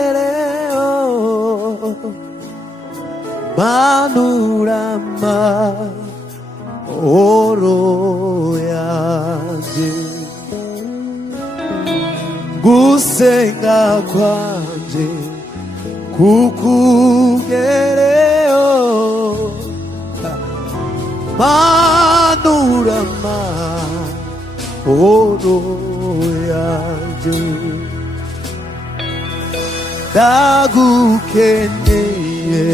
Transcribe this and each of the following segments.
kukugereho manura amahoro yanjye gusenga kwanje kukugereho manura amahoro yanjye ndagukeneye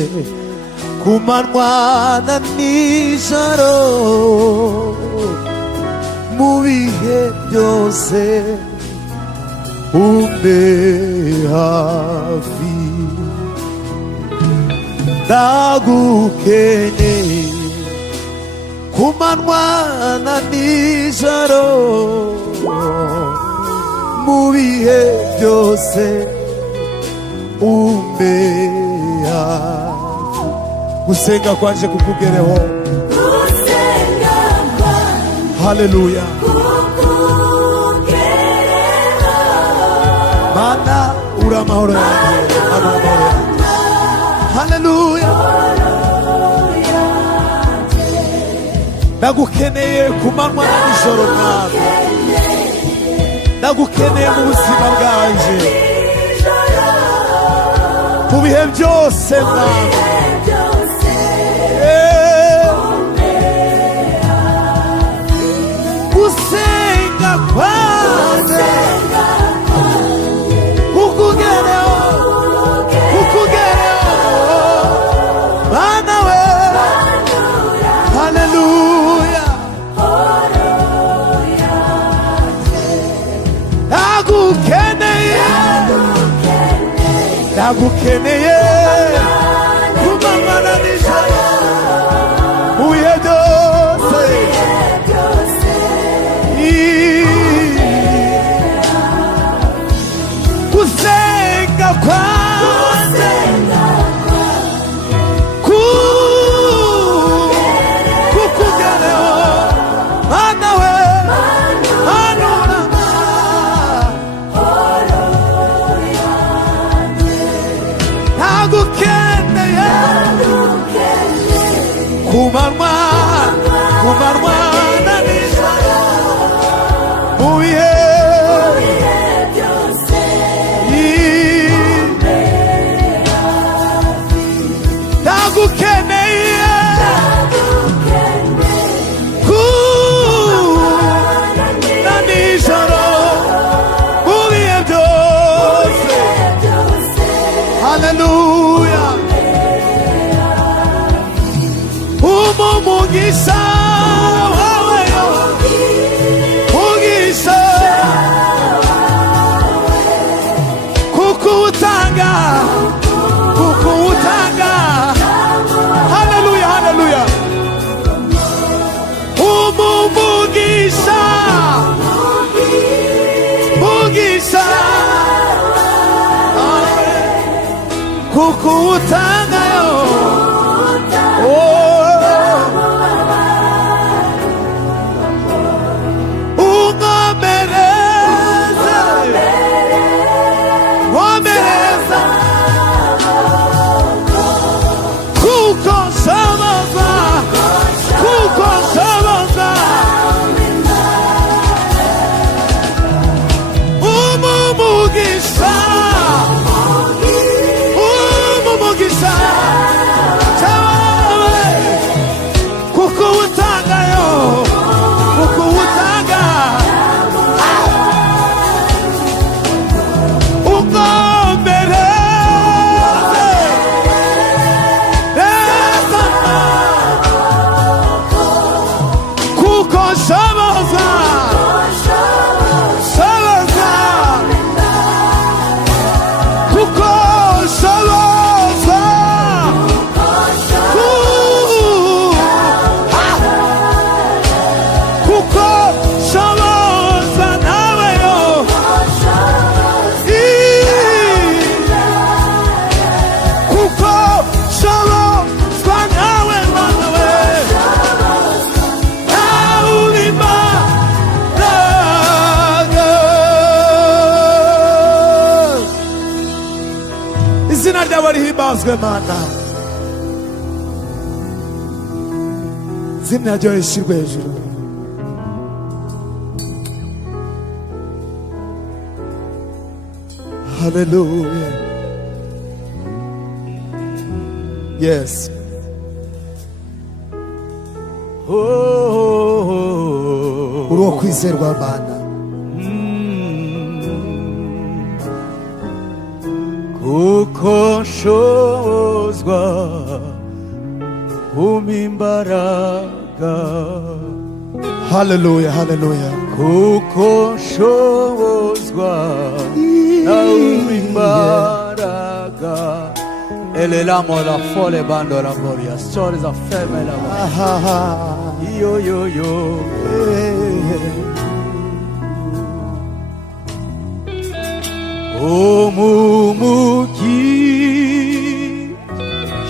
ku manywa na nijoro mu bihe byose umbe hafi ndagukeneye ku manywa na nijoro mu bihe byose umbe hafi gusenga kwanje kukugereho haleluya mana uri amahoro yanjye haleluya ndagukeneye ku manywa na nijoro mwami ndagukeneye mu buzima bwanje mu bihe byose mwami gusenga kwanje kukugereho mana we haleluya ndagukeneye ku manywa na nijoro mu bihe byose gusenga kwanje kukugereho mana we manura ndagukeneye ku manywa na nijoro mu bihe ndagukeneye ku na nijoro mu bihe byose haleluya umugisha wawe mugisha kukuutanga haleluya haleluya umugisha kukuutanga yo umugisha ryawe rihimbazwe mana, izina ryawe rishyirwe hejuru. Hallelujah. Yes. Uri uwo kwizerwa mana, kuko nshobozwa imbaraga. hallelujah, hallelujah. Kuko nshobozwa imbaraga. Elelamo la folle bando la gloria, stories of fame la yo yo yo. Omumuki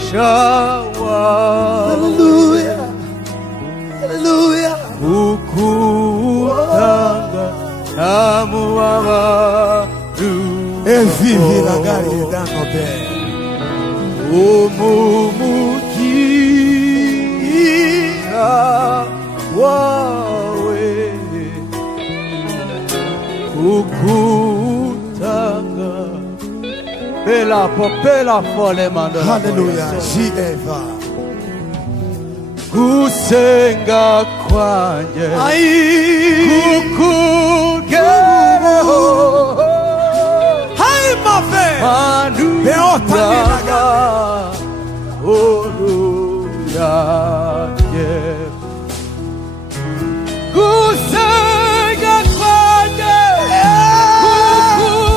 shawa. Hallelujah, hallelujah. Ukutanga namuabaru. Evivi la gari dano be. Omumuki wawe ukutanga pela fole mando. Hallelujah, Jehovah. Kusenga kwanje kukugeraho. Hai mafe Manuraga Oluyanye Kusenga kwanje kukugeraho.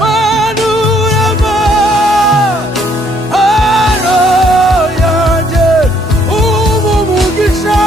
Manurama Aroyanje umumugisha.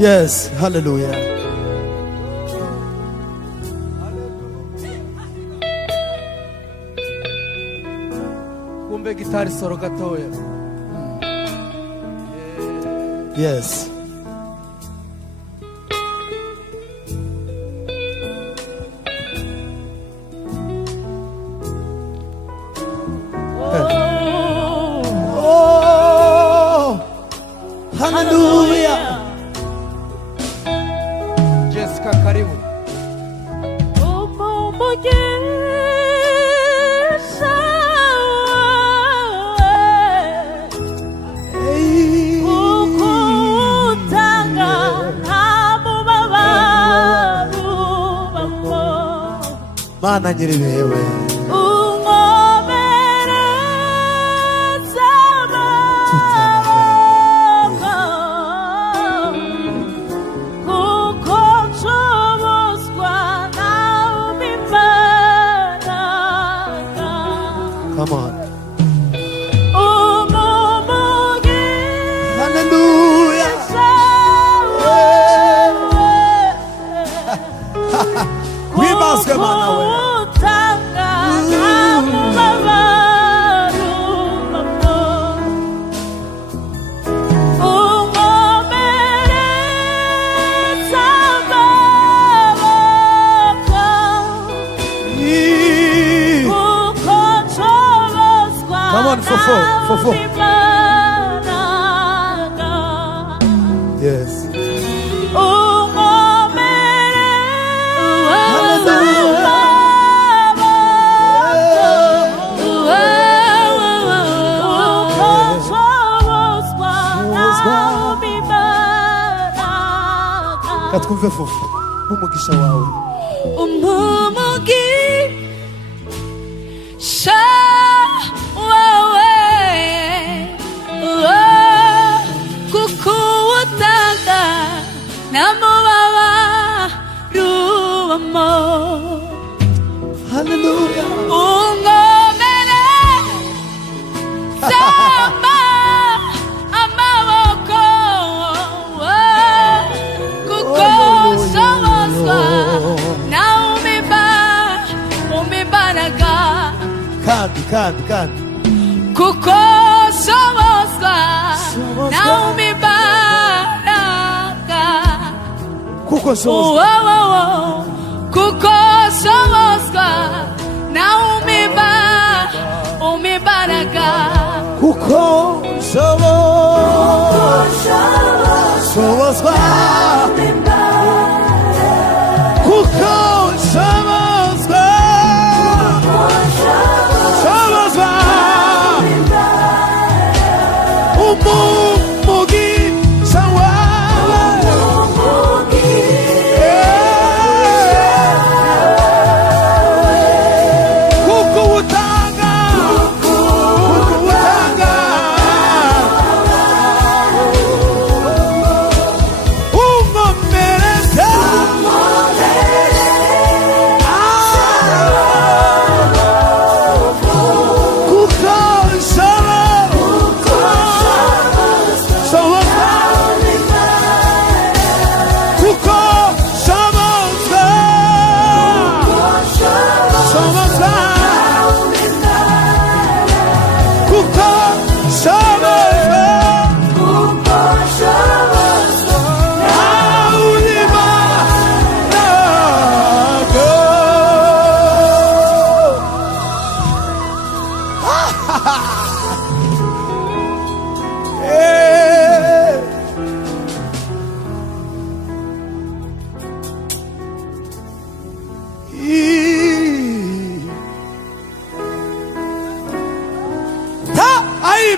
Yes, hallelujah. Kumbe gitari soro gatoya. Yes. Oh, hallelujah. Jessica karibu. Mana nyiribewe. Come on. Hallelujah. We must come on away. on, for. Yes. Katwumve fufu umugisha wawe kukuwutanga namubaba ruwamo. Hallelujah. Ungomere sama amaboko kuko shobozwa na umibaraga kandi kuko shobozwa na umibaraga kuko shobozwa kuko shobozwa na umibaraga kuko shobozwa kuko shobozwa umugisha wawe kuko utanga umwomereza kuko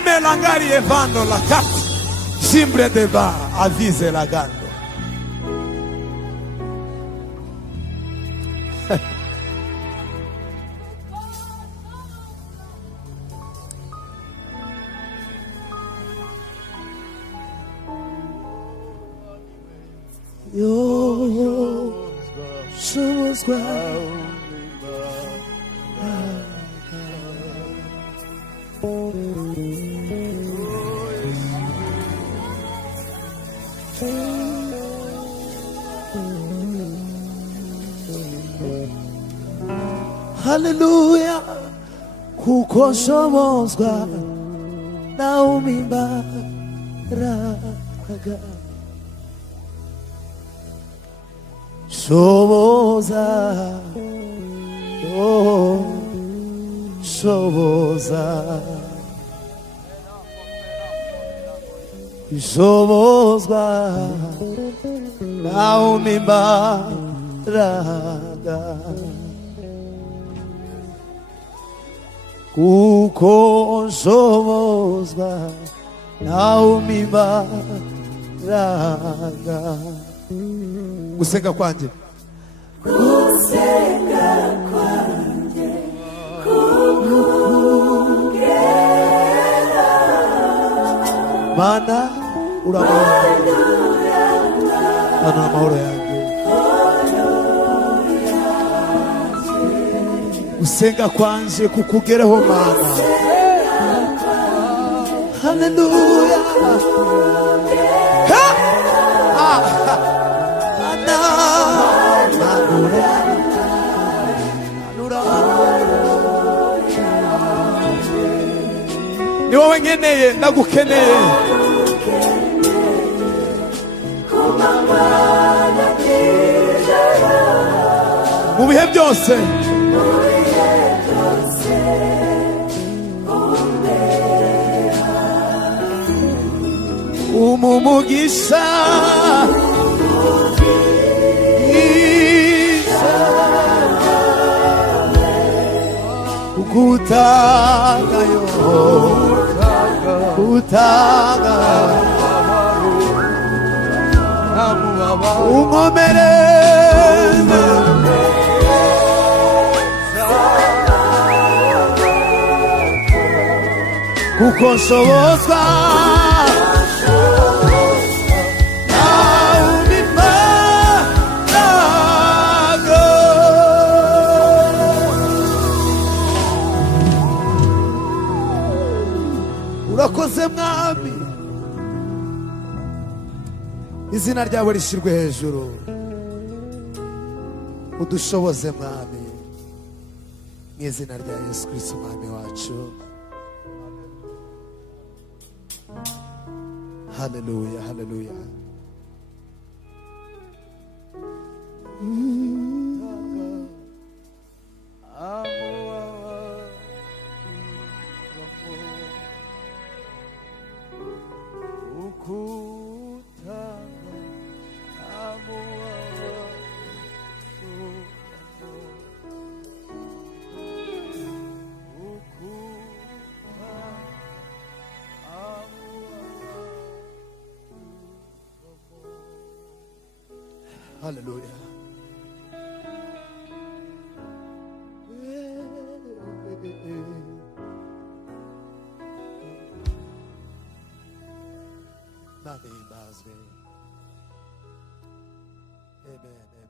melangari evando la carte simbre deba avise la gando. Yo somos Hallelujah, kuko shobozwa na umibaraga shoboza shobozwa na umibaraga kuko shobozwa na umibaraga. Gusenga kwanje mana amahoro yanjye gusenga kwanje kukugereho mana. Hallelujah. Ni wowe nkeneye ndagukeneye mu bihe byose umumugisha kutagayo kutaga unkomere kuko nshobozwa urakoze mwami, izina ryawe rishyirwe hejuru, udushoboze mwami, mu izina rya Yesu Kristo umwami wacu. Haleluya, haleluya. Hallelujah. Nothing bothers me. Amen.